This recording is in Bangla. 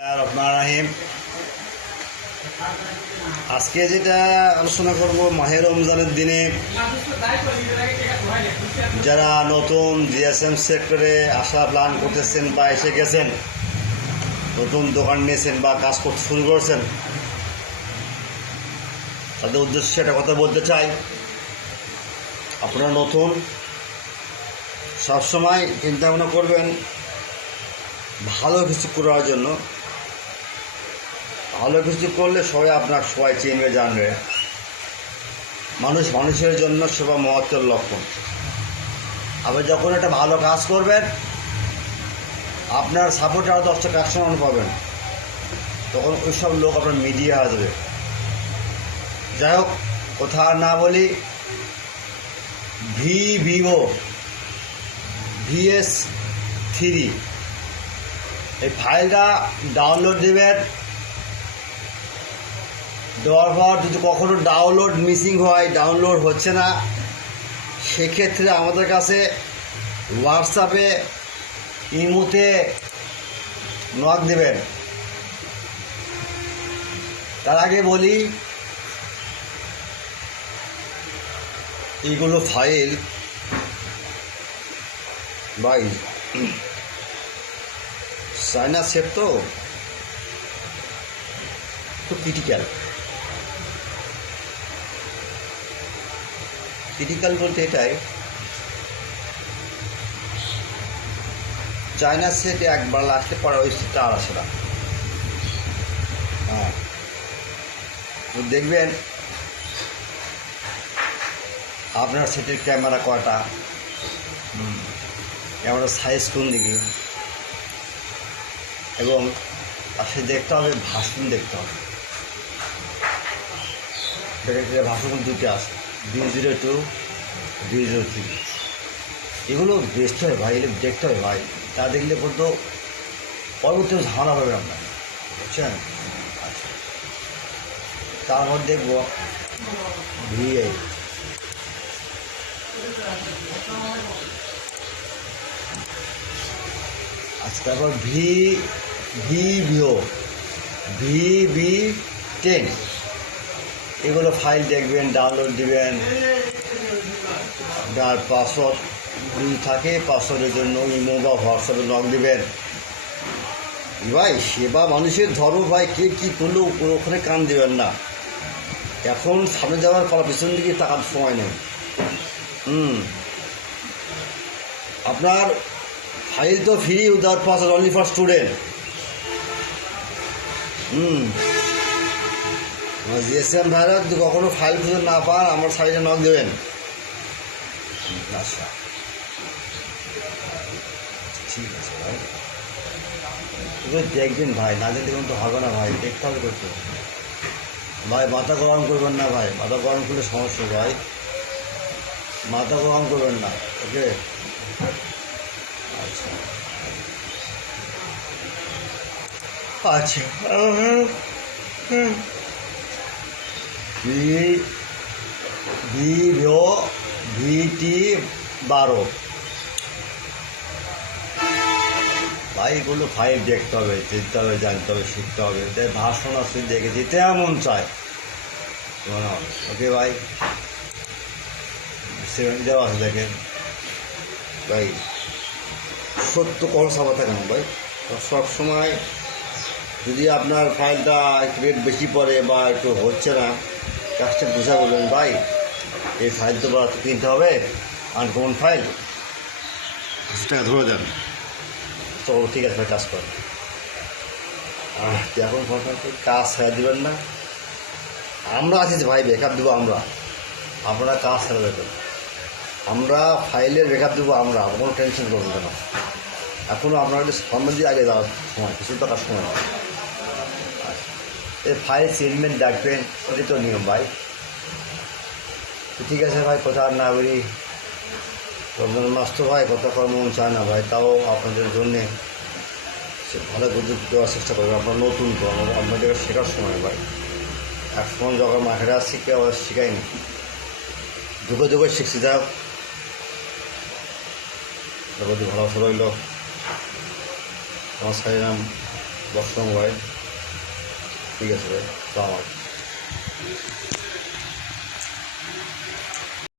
রহিম আজকে যেটা আলোচনা করব মাহে রমজানের দিনে যারা নতুন জিএসএম সেক্টরে আসা প্ল্যান করতেছেন বা এসে গেছেন, নতুন দোকান নিয়েছেন বা কাজ করতে শুরু করেছেন, তাদের উদ্দেশ্যে একটা কথা বলতে চাই। আপনারা নতুন, সবসময় চিন্তা ভাবনা করবেন ভালো কিছু করার জন্য। ভালো কিছু করলে সবাই চিনবে, জানবে। মানুষের জন্য সেবা মহত্বের লক্ষণ। আবার যখন একটা ভালো কাজ করবেন, আপনার সাপোর্টে আরও 10টা কাস্টমার পাবেন, তখন ওইসব লোক আপনার মিডিয়া আসবে। যাই হোক, কথা আর না বলি, ভিভো VS3 এই ফাইলটা ডাউনলোড দেবেন। দেওয়ার পর যদি কখনো ডাউনলোড মিসিং হয়, ডাউনলোড হচ্ছে না, সেক্ষেত্রে আমাদের কাছে হোয়াটসঅ্যাপে, ইমোতে নক দেবেন। তার আগে বলি, এইগুলো ফাইল ভাই চায়না সেট তো ক্রিটিক্যাল বলতে এটাই, চায়না সেট একবার আসলে পরে ওই সেটটা আর আসে না। হ্যাঁ, দেখবেন আপনার সেটের ক্যামেরা কয়টা, ক্যামেরার সাইজ কোন দিকে, এবং পাশে দেখতে হবে ভাষণ, দেখতে হবে সেক্ষেত্রে ভাষণ দুটো আছে, 202, 203। এগুলো দেখতে হবে ভাই, এগুলো দেখতে হবে ভাই। তা দেখলে বলতো পরবর্তী ঝামেলা হবে আপনার, বুঝছেন? আচ্ছা, তারপর দেখবো VA, আচ্ছা, তারপর Vevo VV10। এগুলো ফাইল দেখবেন, ডাউনলোড দিবেন। আপনার পাসওয়ার্ড যদি থাকে, পাসওয়ার্ডের জন্য ইমো বা হোয়াটসঅ্যাপে লগ দেবেন। ভাই সেবা মানুষের ধর্ম ভাই, কে কী করলেও ওখানে কান দেবেন না। এখন সামনে যাওয়ার পর পিছন দিকে তাকার সময় নেই। আপনার ফাইল তো free, without password, only for student. GSM ভাইরা যদি কখনো ফাইল খুঁজে না পান, আমার সাইডে নক দেবেন। আচ্ছা, ঠিক আছে ভাই, এগুলো দেখবেন ভাই, না দেখলে কিন্তু হবে না ভাই, দেখতে হবে করতে ভাই। মাথা গরম করবেন না ভাই, মাথা গরম করলে সমস্যা ভাই, মাথা গরম করবেন না, ওকে? আচ্ছা আচ্ছা, Vivo VT12 ভাই, এগুলো ফাইল দেখতে হবে, চিনতে হবে, জানতে হবে, শিখতে হবে। তাই ভাষণ আসলে দেখে যেতে এমন চায়, ওকে ভাই? 7 দেওয়া আছে, দেখেন ভাই, সত্য কোনো সাবা থাকে না ভাই। সবসময় যদি আপনার ফাইলটা একটু রেট বেশি পড়ে বা একটু হচ্ছে না, কাজটা বুঝা বলবেন, ভাই এই ফাইল তো তো কিনতে হবে, আনকমন ফাইল, 10 টাকা ধরে দেন। তো ঠিক আছে ভাই, কাজ করেন। এখন কাজ ছেড়ে দেবেন না, আমরা আছি ভাই, ব্যাকআপ দেবো আমরা, আপনারা কাজ ছেড়ে দেবেন, আমরা ফাইলের ব্যাকআপ দেবো আমরা, কোনো টেনশন করবেন না। এখনও আপনারা একটু সামনে দিয়ে আগে যাওয়ার সময়, কিছু টাকার সময়। এই ফাইল চেঞ্জমেন্ট ডাকবেন, এটাই তো নিয়ম ভাই। ঠিক আছে ভাই, কথা আর না বলি, রমজান মাস তো ভাই, কথা করার মন চায় না ভাই, তাও আপনাদের জন্যে ভালো বুদ্ধি দেওয়ার চেষ্টা করবেন। আপনার নতুন তো, আপনাদের শেখার সময় ভাই, এক সময় যখন মাঠেরা শিখে আবার শেখায়নি, যুগে শিখছি। যাও ভালোবাসা রইল। আমার সাইড নাম বক্স মোবাইল। ঠিক আছে ভাই, সালাম আলাইকুম।